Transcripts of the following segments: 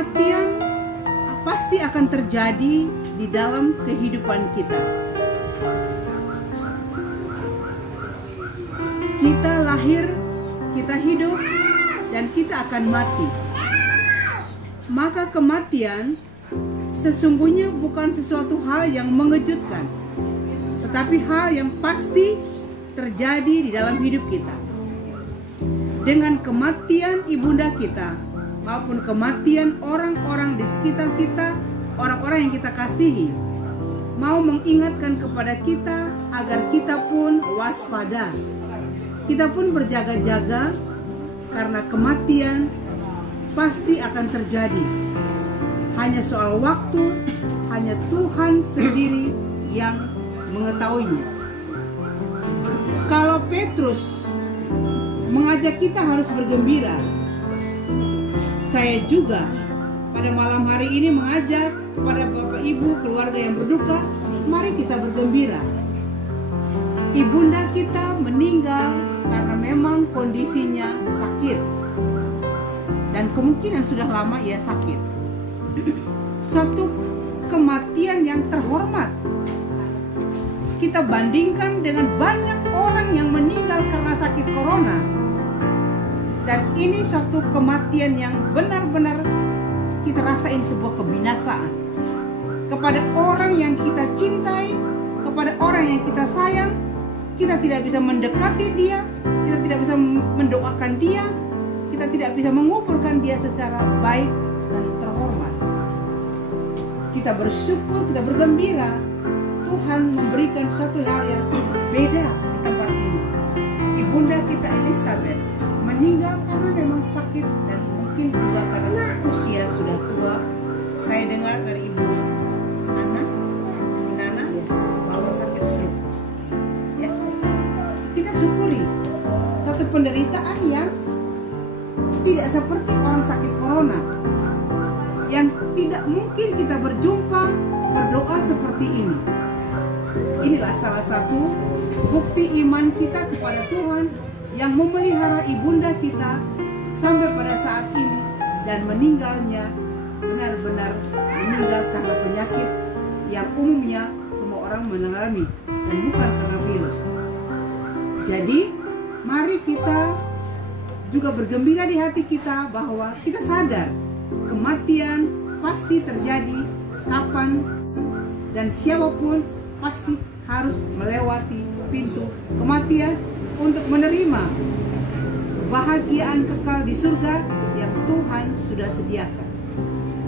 kematian pasti akan terjadi di dalam kehidupan kita. Kita lahir, kita hidup, dan kita akan mati. Maka kematian sesungguhnya bukan sesuatu hal yang mengejutkan, tetapi hal yang pasti terjadi di dalam hidup kita. Dengan kematian ibunda kita maupun kematian orang-orang di sekitar kita, orang-orang yang kita kasihi, mau mengingatkan kepada kita agar kita pun waspada, kita pun berjaga-jaga, karena kematian pasti akan terjadi. Hanya soal waktu, hanya Tuhan sendiri yang mengetahuinya. Kalau Petrus mengajak kita harus bergembira, saya juga pada malam hari ini mengajak kepada Bapak Ibu keluarga yang berduka, mari kita bergembira. Ibunda kita meninggal karena memang kondisinya sakit, dan kemungkinan sudah lama ia sakit. Suatu kematian yang terhormat. Kita bandingkan dengan banyak orang yang meninggal karena sakit corona, dan ini suatu kematian yang benar-benar kita rasain sebuah kebinasaan kepada orang yang kita cintai, kepada orang yang kita sayang. Kita tidak bisa mendekati dia, kita tidak bisa mendoakan dia, kita tidak bisa menguburkan dia secara baik dan terhormat. Kita bersyukur, kita bergembira, Tuhan memberikan suatu hal yang beda di tempat ini. Ibunda kita Elizabeth meninggal karena memang sakit, dan mungkin juga karena usia sudah tua. Saya dengar dari Ibu Nana bahwa sakit stroke. Ya, kita syukuri satu penderitaan yang tidak seperti orang sakit corona, yang tidak mungkin kita berjumpa berdoa seperti ini. Inilah salah satu bukti iman kita kepada Tuhan yang memelihara ibunda kita sampai pada saat ini, dan meninggalnya benar-benar meninggal karena penyakit yang umumnya semua orang mengalami, dan bukan karena virus. Jadi mari kita juga bergembira di hati kita bahwa kita sadar kematian pasti terjadi kapan, dan siapapun pasti harus melewati pintu kematian untuk menerima kebahagiaan kekal di surga yang Tuhan sudah sediakan.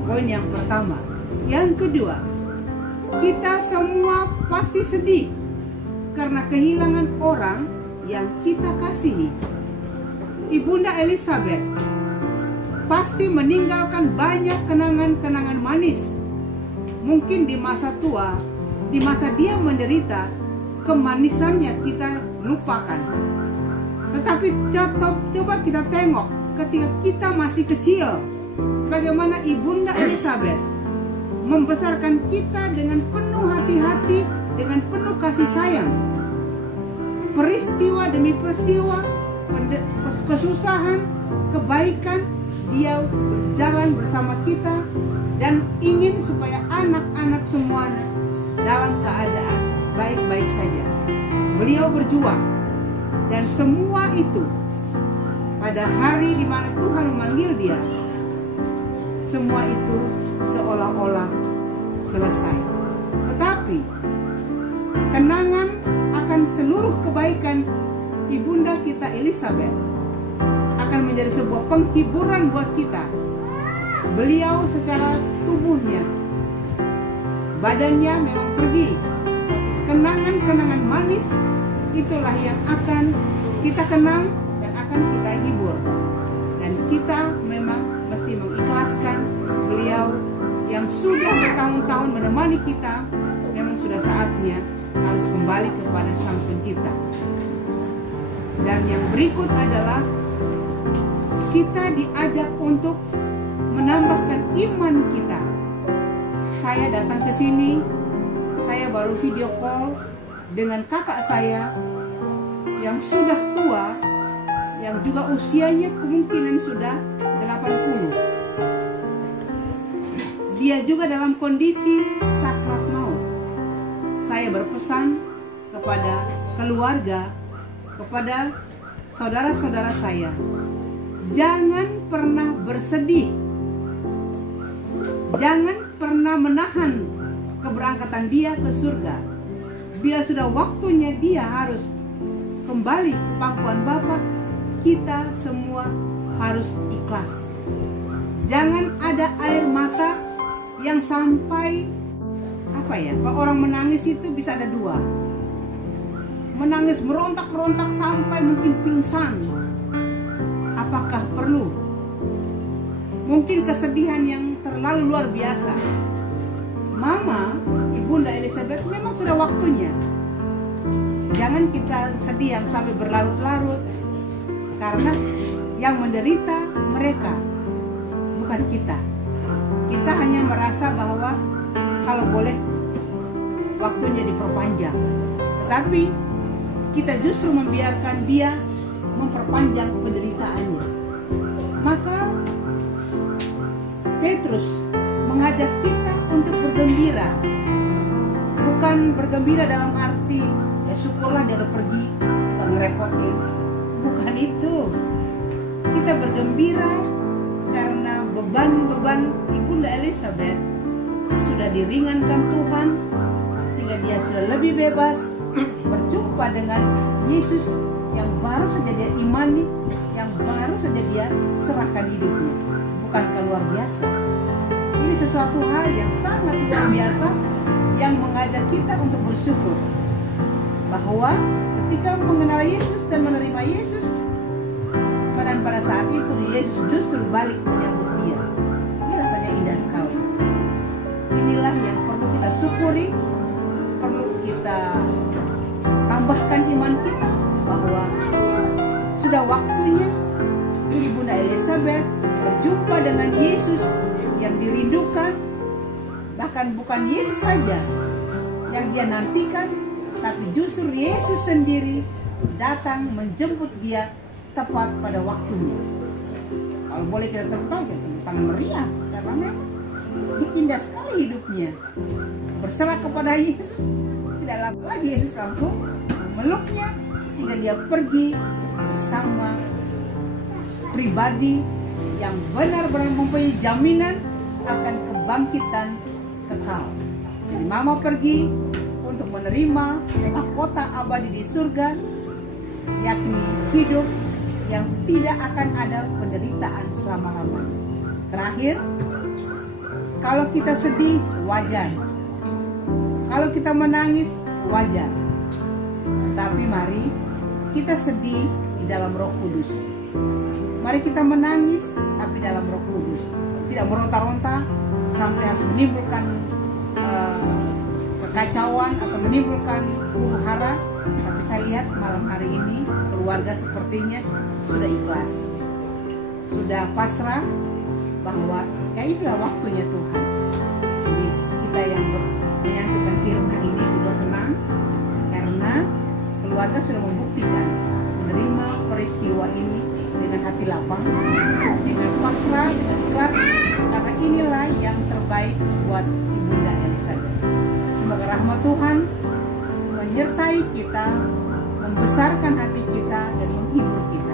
Poin yang pertama. Yang kedua, kita semua pasti sedih karena kehilangan orang yang kita kasihi. Ibunda Elizabeth pasti meninggalkan banyak kenangan-kenangan manis. Mungkin di masa tua, di masa dia menderita, kemanisannya kita lupakan. Tetapi coba kita tengok ketika kita masih kecil, bagaimana Ibunda Elizabeth membesarkan kita dengan penuh hati-hati, dengan penuh kasih sayang. Peristiwa demi peristiwa, kesusahan, kebaikan, dia berjalan bersama kita dan ingin supaya anak-anak semuanya dalam keadaan baik-baik saja. Beliau berjuang, dan semua itu pada hari di mana Tuhan memanggil dia, semua itu seolah-olah selesai. Tetapi kenangan akan seluruh kebaikan ibunda kita Elizabeth akan menjadi sebuah penghiburan buat kita. Beliau secara tubuhnya, badannya memang pergi. Kenangan-kenangan manis itulah yang akan kita kenang dan akan kita hibur. Dan kita memang mesti mengikhlaskan beliau yang sudah bertahun-tahun menemani kita. Memang sudah saatnya harus kembali kepada Sang Pencipta. Dan yang berikut adalah kita diajak untuk menambahkan iman kita. Saya datang ke sini, saya baru video call dengan kakak saya yang sudah tua, yang juga usianya kemungkinan sudah 80. dia juga dalam kondisi sakrat maut. Saya berpesan kepada keluarga, kepada saudara-saudara saya, jangan pernah bersedih, jangan pernah menahan keberangkatan dia ke surga. Bila sudah waktunya dia harus kembali ke pangkuan Bapa, kita semua harus ikhlas. Jangan ada air mata yang sampai kalau orang menangis itu bisa ada dua. Menangis merontak-rontak sampai mungkin pingsan. Apakah perlu? Mungkin kesedihan yang terlalu luar biasa. Mama, Ibunda Elizabeth memang sudah waktunya. Jangan kita sedih yang sampai berlarut-larut, karena yang menderita mereka, bukan kita. Kita hanya merasa bahwa kalau boleh waktunya diperpanjang, tetapi kita justru membiarkan dia memperpanjang penderitaannya. Maka Petrus mengajak kita untuk bergembira. Bukan bergembira dalam arti ya syukurlah dia udah pergi, gak ngerepotin. Bukan itu. Kita bergembira karena beban-beban Ibunda Elizabeth sudah diringankan Tuhan, sehingga dia sudah lebih bebas berjumpa dengan Yesus yang baru saja dia imani, yang baru saja dia serahkan hidupnya. Bukankah luar biasa? Ini sesuatu hal yang sangat luar biasa yang mengajak kita untuk bersyukur bahwa ketika mengenal Yesus dan menerima Yesus, dan pada saat itu Yesus justru balik menyambut dia. Ini rasanya indah sekali. Inilah yang perlu kita syukuri, perlu kita tambahkan iman kita bahwa sudah waktunya Ibunda Elizabeth berjumpa dengan Yesus yang dirindukan. Bahkan bukan Yesus saja yang dia nantikan, tapi justru Yesus sendiri datang menjemput dia tepat pada waktunya. Kalau boleh kita tepuk tangan meriah, karena memang indah sekali hidupnya. Berserah kepada Yesus, tidak lama lagi Yesus langsung memeluknya, sehingga dia pergi bersama pribadi yang benar-benar mempunyai jaminan akan kebangkitan kekal. Jadi mama pergi untuk menerima mahkota abadi di surga, yakni hidup yang tidak akan ada penderitaan selama-lamanya. Terakhir, kalau kita sedih, wajar. Kalau kita menangis, wajar. Tapi mari kita sedih di dalam Roh Kudus. Mari kita menangis tapi dalam Roh Kudus. Tidak meronta-ronta sampai harus menimbulkan kekacauan atau menimbulkan huru hara. Tapi saya lihat malam hari ini keluarga sepertinya sudah ikhlas, sudah pasrah bahwa inilah waktunya Tuhan. Jadi kita yang menyampaikan firman ini juga senang karena keluarga sudah membuktikan menerima peristiwa ini dengan hati lapang, dengan pasrah, dengan ikhlas, karena inilah yang terbaik buat Ibunda Elizabeth. Semoga rahmat Tuhan menyertai kita, membesarkan hati kita dan menghibur kita.